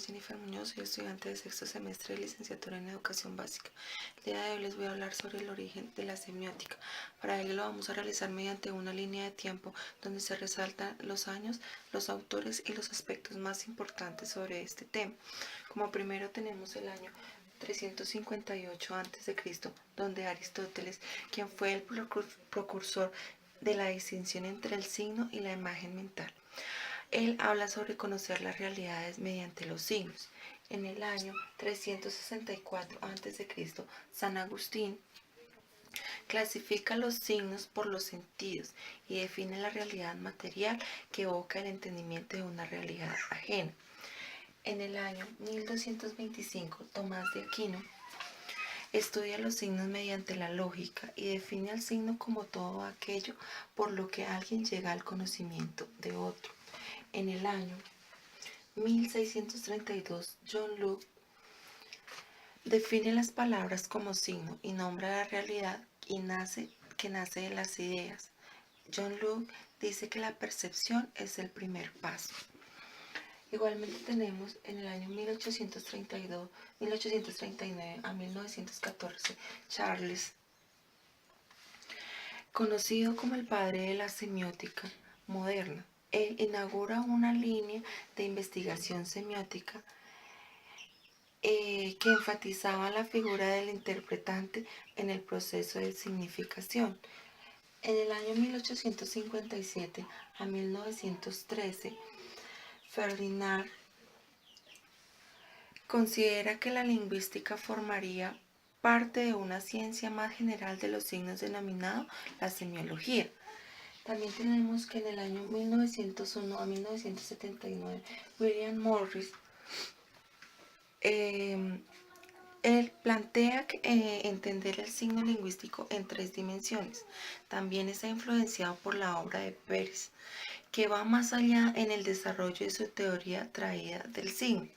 es Jennifer Muñoz, soy estudiante de sexto semestre de licenciatura en educación básica. El día de hoy les voy a hablar sobre el origen de la semiótica. Para ello lo vamos a realizar mediante una línea de tiempo donde se resaltan los años, los autores y los aspectos más importantes sobre este tema. Como primero tenemos el año 358 a.C., donde Aristóteles, quien fue el precursor de la distinción entre el signo y la imagen mental. Él habla sobre conocer las realidades mediante los signos. En el año 364 a.C., San Agustín clasifica los signos por los sentidos y define la realidad material que evoca el entendimiento de una realidad ajena. En el año 1225, Tomás de Aquino estudia los signos mediante la lógica y define al signo como todo aquello por lo que alguien llega al conocimiento de otro. En el año 1632, John Locke define las palabras como signo y nombra la realidad que nace de las ideas. John Locke dice que la percepción es el primer paso. Igualmente tenemos en el año 1839 a 1914, Charles, conocido como el padre de la semiótica moderna. Él inaugura una línea de investigación semiótica que enfatizaba la figura del interpretante en el proceso de significación. En el año 1857 a 1913, Ferdinand considera que la lingüística formaría parte de una ciencia más general de los signos denominado la semiología. También tenemos que en el año 1901 a 1979, William Morris él plantea entender el signo lingüístico en 3 dimensiones. También está influenciado por la obra de Peirce, que va más allá en el desarrollo de su teoría traída del signo.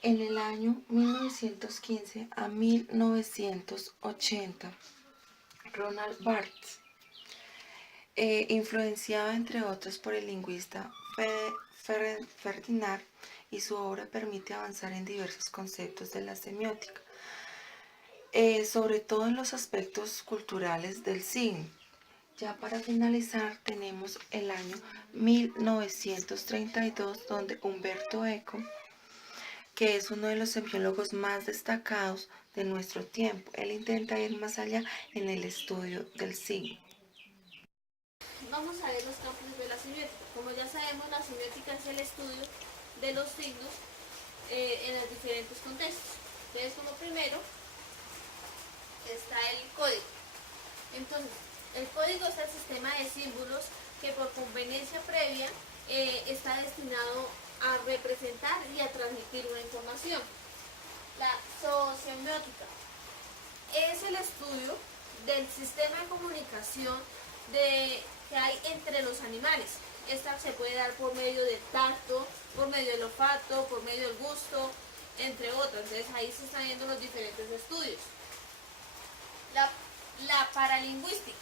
En el año 1915 a 1980, Ronald Barthes, influenciado entre otros por el lingüista Ferdinand, y su obra permite avanzar en diversos conceptos de la semiótica, sobre todo en los aspectos culturales del signo. Ya para finalizar tenemos el año 1932, donde Umberto Eco, que es uno de los semiólogos más destacados de nuestro tiempo, él intenta ir más allá en el estudio del signo. Vamos a ver los campos de la semiótica. Como ya sabemos, la semiótica es el estudio de los signos en los diferentes contextos. Entonces, como primero está el código. Entonces, el código es el sistema de símbolos que por conveniencia previa está destinado a representar y a transmitir una información. La sociomiótica es el estudio del sistema de comunicación que hay entre los animales. Esta se puede dar por medio del tacto, por medio del olfato, por medio del gusto, entre otros. Entonces ahí se están viendo los diferentes estudios. La paralingüística.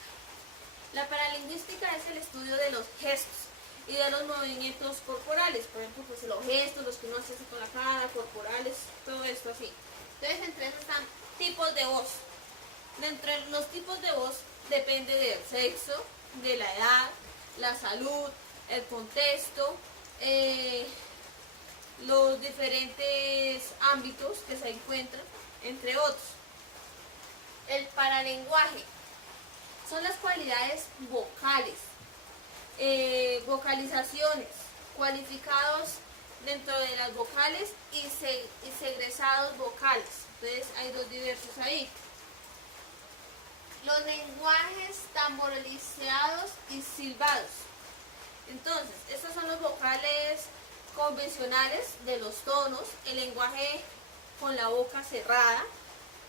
La paralingüística es el estudio de los gestos y de los movimientos corporales. Por ejemplo, pues los gestos, los que uno hace con la cara, corporales, todo esto así. Entonces entre esos están tipos de voz. Entre los tipos de voz depende del sexo, de la edad, la salud, el contexto, los diferentes ámbitos que se encuentran, entre otros. El paralenguaje son las cualidades vocales, vocalizaciones, cualificados dentro de las vocales y segregados vocales. Entonces hay dos diversos ahí. Los lenguajes tamborilizados y silbados. Entonces, estos son los vocales convencionales de los tonos, el lenguaje con la boca cerrada.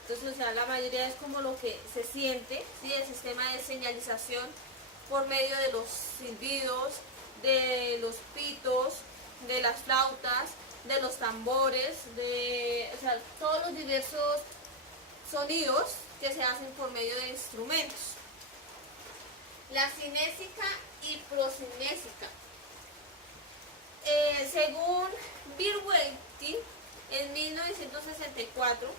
Entonces, o sea, la mayoría es como lo que se siente, ¿sí? El sistema de señalización por medio de los silbidos, de los pitos, de las flautas, de los tambores, o sea, todos los diversos sonidos que se hacen por medio de instrumentos. La cinésica y procinésica. Según Bill Weinstein, en 1964,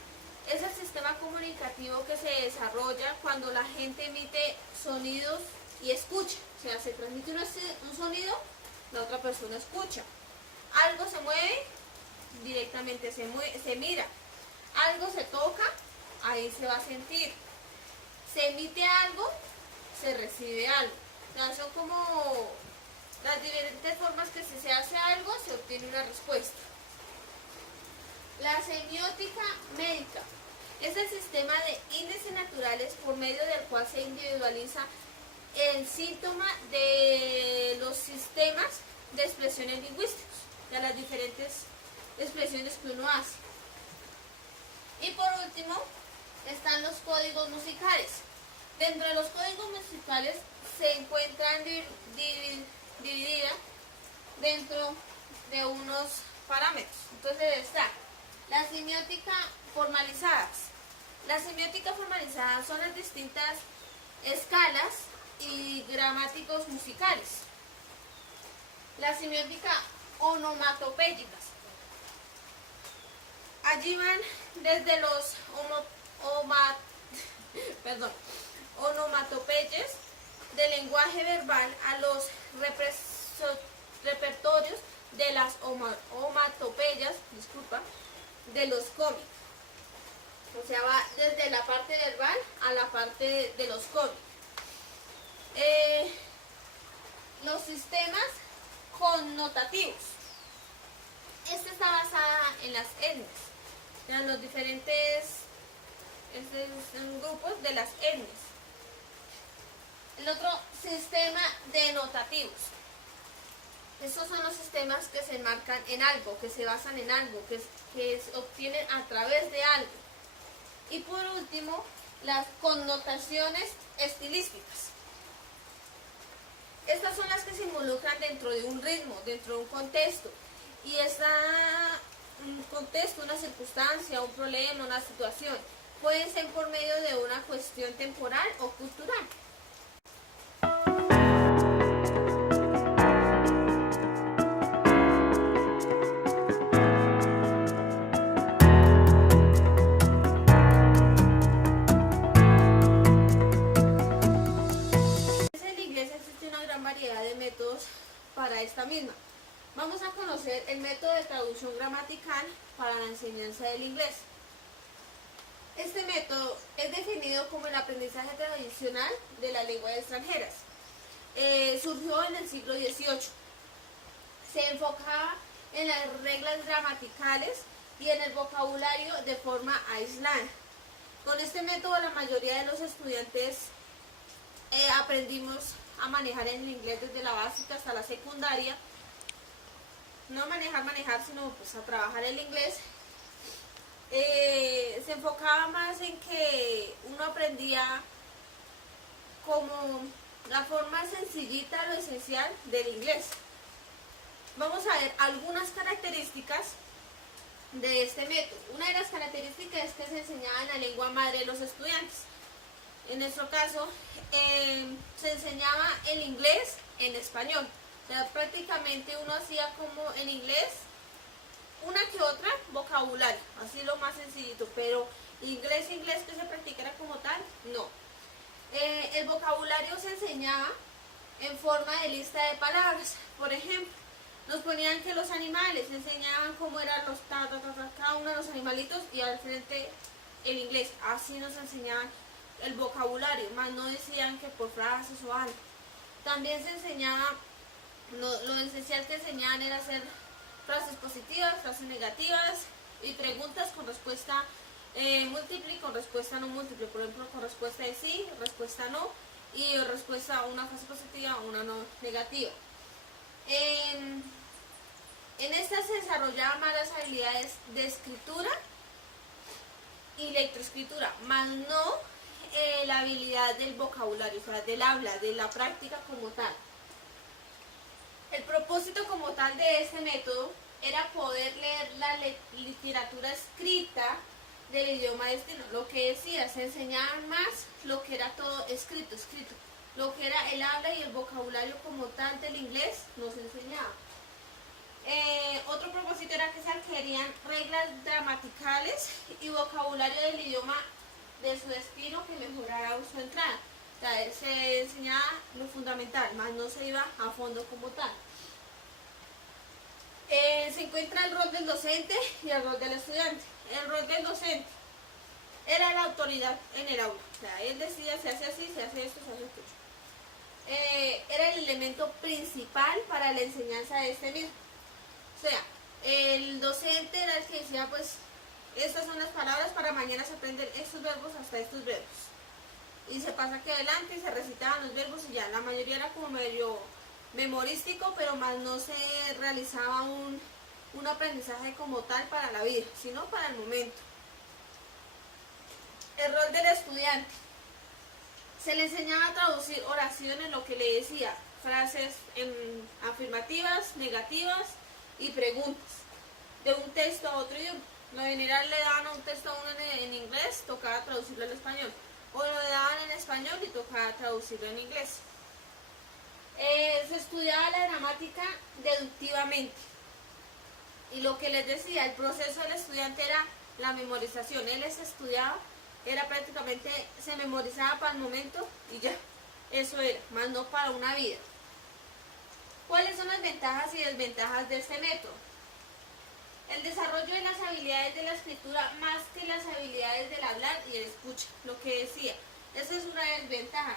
es el sistema comunicativo que se desarrolla cuando la gente emite sonidos y escucha. O sea, se transmite un sonido, la otra persona escucha. Algo se mueve, directamente se mira. Algo se toca, ahí se va a sentir. Se emite algo, se recibe algo. O sea, son como las diferentes formas que si se hace algo, se obtiene una respuesta. La semiótica médica es el sistema de índices naturales por medio del cual se individualiza el síntoma de los sistemas de expresiones lingüísticas, de las diferentes expresiones que uno hace. Y por último, están los códigos musicales. Dentro de los códigos musicales se encuentran divididas dentro de unos parámetros. Entonces está la semiótica formalizadas. Las semióticas formalizadas son las distintas escalas y gramáticos musicales. La semiótica onomatopéyicas. Allí van desde los onomatopeyas del lenguaje verbal a los repertorios de las onomatopeyas, de los cómics. O sea, va desde la parte verbal a la parte de los cómics. Los sistemas connotativos. Esta está basada en las etnias, en los diferentes grupos de las etnias. El otro, sistema denotativos. Estos son los sistemas que se enmarcan en algo, que se basan en algo, que se obtienen a través de algo. Y por último, las connotaciones estilísticas. Estas son las que se involucran dentro de un ritmo, dentro de un contexto. Y un contexto, una circunstancia, un problema, una situación, pueden ser por medio de una cuestión temporal o cultural. En la iglesia existe una gran variedad de métodos para esta misma. Vamos a conocer el método de traducción gramatical para la enseñanza del inglés. Este método es definido como el aprendizaje tradicional de las lenguas extranjeras. Surgió en el siglo XVIII. Se enfocaba en las reglas gramaticales y en el vocabulario de forma aislada. Con este método la mayoría de los estudiantes aprendimos a manejar el inglés desde la básica hasta la secundaria. No manejar, sino pues a trabajar el inglés. Se enfocaba más en que uno aprendía como la forma sencillita, lo esencial del inglés. Vamos a ver algunas características de este método. Una de las características es que se enseñaba en la lengua madre de los estudiantes. En nuestro caso, se enseñaba el inglés en español. O sea, prácticamente uno hacía como en inglés una que otra vocabulario, así lo más sencillito, pero inglés que se practicara como tal, no. El vocabulario se enseñaba en forma de lista de palabras. Por ejemplo, nos ponían que los animales, enseñaban cómo eran los cada uno de los animalitos y al frente el inglés. Así nos enseñaban el vocabulario, más no decían que por frases o algo. También se enseñaba, lo esencial que enseñaban era hacer frases positivas, frases negativas y preguntas con respuesta múltiple y con respuesta no múltiple. Por ejemplo, con respuesta de sí, respuesta no y respuesta a una frase positiva o una no negativa. En esta se desarrollaban más las habilidades de escritura y lectoescritura, más no la habilidad del vocabulario, o sea, del habla, de la práctica como tal. El propósito como tal de este método era poder leer la literatura escrita del idioma destino. Lo que decía, se enseñaba más lo que era todo escrito. Lo que era el habla y el vocabulario como tal del inglés no se enseñaba. Otro propósito era que se adquirían reglas gramaticales y vocabulario del idioma de su destino que mejorara su entrada. O sea, se enseñaba lo fundamental, más no se iba a fondo como tal. Se encuentra el rol del docente y el rol del estudiante. El rol del docente era la autoridad en el aula. O sea, él decía, se hace así, se hace esto, se hace esto. Era el elemento principal para la enseñanza de este mismo. O sea, el docente era el que decía, pues, estas son las palabras, para mañana se aprenden estos verbos hasta estos verbos. Y se pasa aquí adelante y se recitaban los verbos y ya, la mayoría era como medio memorístico, pero más no se realizaba un aprendizaje como tal para la vida, sino para el momento. El rol del estudiante. Se le enseñaba a traducir oraciones, lo que le decía, frases afirmativas, negativas y preguntas, de un texto a otro idioma. Lo general le daban un texto a uno en inglés, tocaba traducirlo al español. O lo daban en español y tocaba traducirlo en inglés. Se estudiaba la gramática deductivamente. Y lo que les decía, el proceso del estudiante era la memorización. Él les estudiaba, era prácticamente, se memorizaba para el momento y ya. Eso era, más no para una vida. ¿Cuáles son las ventajas y desventajas de este método? El desarrollo de las habilidades de la escritura más que las habilidades del hablar y el escucha, lo que decía. Esa es una desventaja.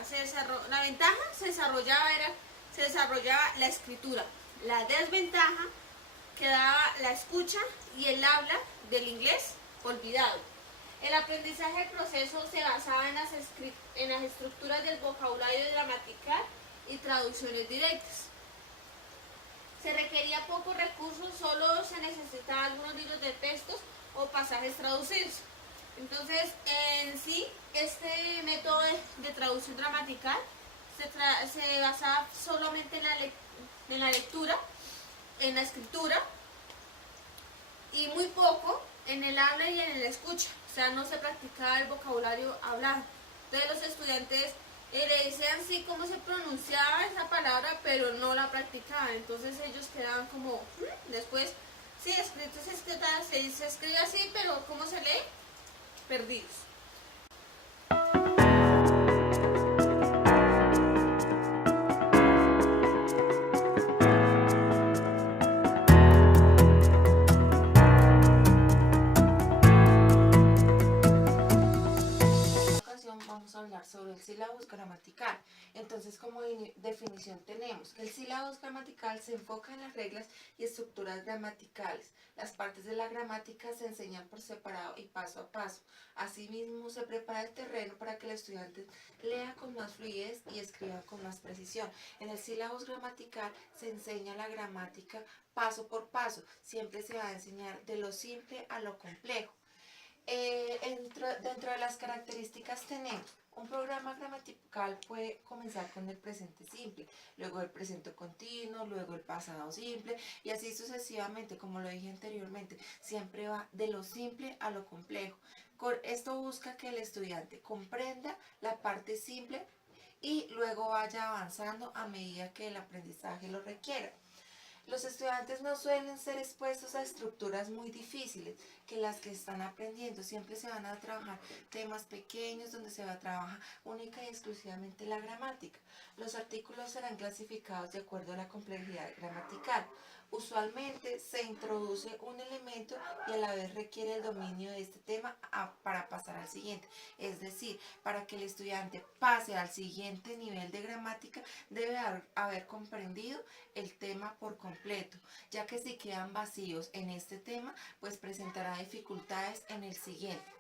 La ventaja se desarrollaba la escritura. La desventaja quedaba la escucha y el habla del inglés olvidado. El aprendizaje del proceso se basaba en las estructuras del vocabulario gramatical y traducciones directas. Se requería pocos recursos, solo se necesitaban algunos libros de textos o pasajes traducidos. Entonces, en sí, este método de traducción gramatical se basaba solamente en la lectura, en la escritura, y muy poco en el habla y en el escucha. O sea, no se practicaba el vocabulario hablado. Entonces los estudiantes le decían sí cómo se pronunciaba esa palabra, pero no la practicaban. Entonces ellos quedaban como, después, sí, escrito se escribe así, pero ¿cómo se lee? Perdidos. Vamos a hablar sobre el sílabus gramatical. Entonces, como definición tenemos que el sílabus gramatical se enfoca en las reglas y estructuras gramaticales. Las partes de la gramática se enseñan por separado y paso a paso. Asimismo, se prepara el terreno para que el estudiante lea con más fluidez y escriba con más precisión. En el sílabus gramatical se enseña la gramática paso por paso. Siempre se va a enseñar de lo simple a lo complejo. Dentro de las características tenemos un programa gramatical puede comenzar con el presente simple, luego el presente continuo, luego el pasado simple y así sucesivamente, como lo dije anteriormente, siempre va de lo simple a lo complejo. Esto busca que el estudiante comprenda la parte simple y luego vaya avanzando a medida que el aprendizaje lo requiera. Los estudiantes no suelen ser expuestos a estructuras muy difíciles que las que están aprendiendo. Siempre se van a trabajar temas pequeños donde se va a trabajar única y exclusivamente la gramática. Los artículos serán clasificados de acuerdo a la complejidad gramatical. Usualmente se introduce un elemento y a la vez requiere el dominio de este tema para pasar al siguiente. Es decir, para que el estudiante pase al siguiente nivel de gramática debe haber comprendido el tema por completo, ya que si quedan vacíos en este tema, pues presentará dificultades en el siguiente.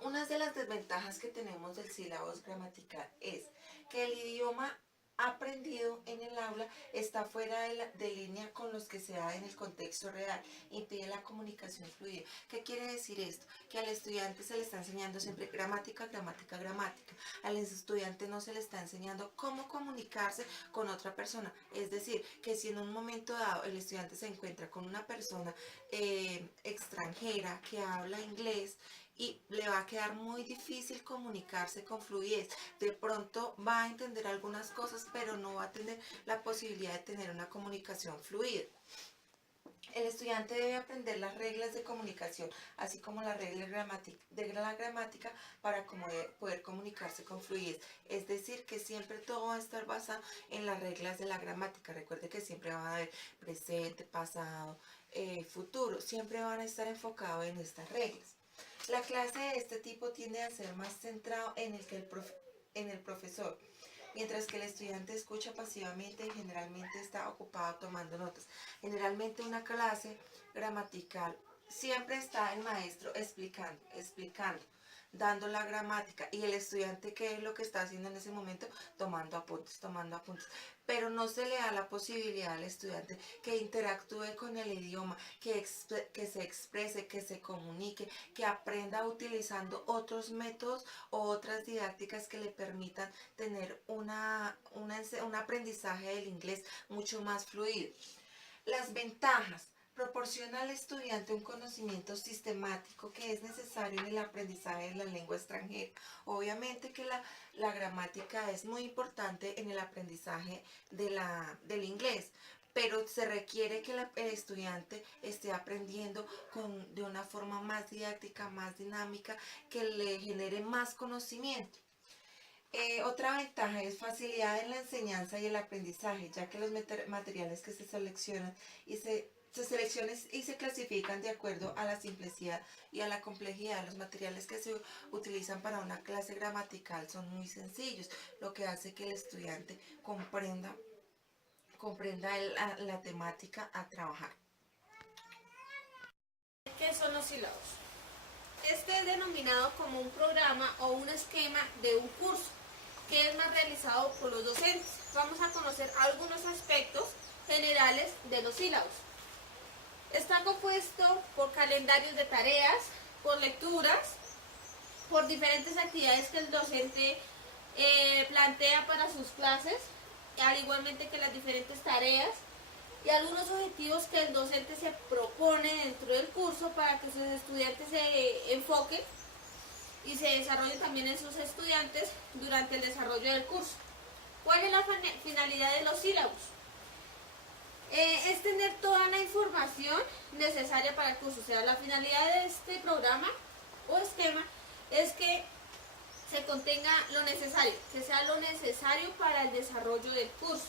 Una de las desventajas que tenemos del sílabus gramatical es que el idioma aprendido en el aula está fuera de línea con los que se da en el contexto real, impide la comunicación fluida. ¿Qué quiere decir esto? Que al estudiante se le está enseñando siempre gramática, gramática, gramática. Al estudiante no se le está enseñando cómo comunicarse con otra persona. Es decir, que si en un momento dado el estudiante se encuentra con una persona extranjera que habla inglés y le va a quedar muy difícil comunicarse con fluidez. De pronto va a entender algunas cosas, pero no va a tener la posibilidad de tener una comunicación fluida. El estudiante debe aprender las reglas de comunicación, así como las reglas de la gramática para poder comunicarse con fluidez. Es decir, que siempre todo va a estar basado en las reglas de la gramática. Recuerde que siempre van a haber presente, pasado, futuro. Siempre van a estar enfocados en estas reglas. La clase de este tipo tiende a ser más centrado en el profesor, mientras que el estudiante escucha pasivamente y generalmente está ocupado tomando notas. Generalmente una clase gramatical siempre está el maestro explicando, dando la gramática, y el estudiante, ¿qué es lo que está haciendo en ese momento? Tomando apuntes. Pero no se le da la posibilidad al estudiante que interactúe con el idioma, que se exprese, que se comunique, que aprenda utilizando otros métodos o otras didácticas que le permitan tener un aprendizaje del inglés mucho más fluido. Las ventajas. Proporciona al estudiante un conocimiento sistemático que es necesario en el aprendizaje de la lengua extranjera. Obviamente que la gramática es muy importante en el aprendizaje del inglés, pero se requiere que el estudiante esté aprendiendo de una forma más didáctica, más dinámica, que le genere más conocimiento. Otra ventaja es facilidad en la enseñanza y el aprendizaje, ya que los materiales que se seleccionan se seleccionan y se clasifican de acuerdo a la simplicidad y a la complejidad. Los materiales que se utilizan para una clase gramatical son muy sencillos, lo que hace que el estudiante comprenda la temática a trabajar. ¿Qué son los sílabos? Este es denominado como un programa o un esquema de un curso, que es más realizado por los docentes. Vamos a conocer algunos aspectos generales de los sílabos. Está compuesto por calendarios de tareas, por lecturas, por diferentes actividades que el docente plantea para sus clases, al igualmente que las diferentes tareas y algunos objetivos que el docente se propone dentro del curso para que sus estudiantes se enfoquen y se desarrollen también en sus estudiantes durante el desarrollo del curso. ¿Cuál es la finalidad de los sílabos? Es tener toda la información necesaria para el curso. O sea, la finalidad de este programa o esquema es que se contenga lo necesario, que sea lo necesario para el desarrollo del curso.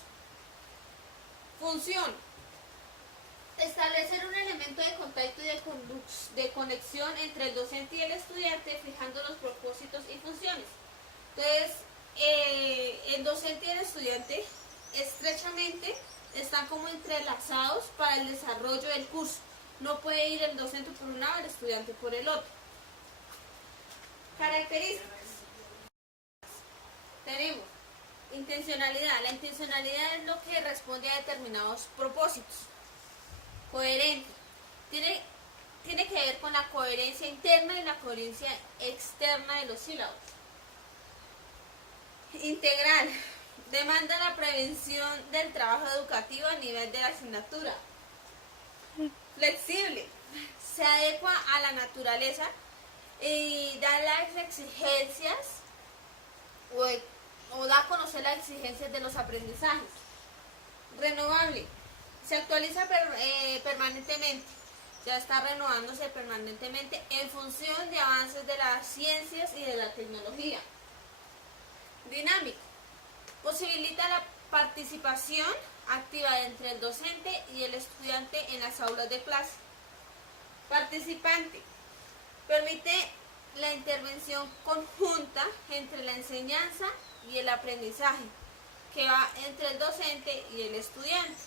Función: establecer un elemento de contacto y de conexión entre el docente y el estudiante, fijando los propósitos y funciones. Entonces, el docente y el estudiante estrechamente están como entrelazados para el desarrollo del curso. No puede ir el docente por un lado y el estudiante por el otro. Características. Tenemos intencionalidad. La intencionalidad es lo que responde a determinados propósitos. Coherente. Tiene que ver con la coherencia interna y la coherencia externa de los sílabos. Integral. Demanda la prevención del trabajo educativo a nivel de la asignatura. Flexible. Se adecua a la naturaleza y da las exigencias o da a conocer las exigencias de los aprendizajes. Renovable. Se actualiza permanentemente. Ya está renovándose permanentemente en función de avances de las ciencias y de la tecnología. Dinámico. Posibilita la participación activa entre el docente y el estudiante en las aulas de clase. Participante. Permite la intervención conjunta entre la enseñanza y el aprendizaje, que va entre el docente y el estudiante.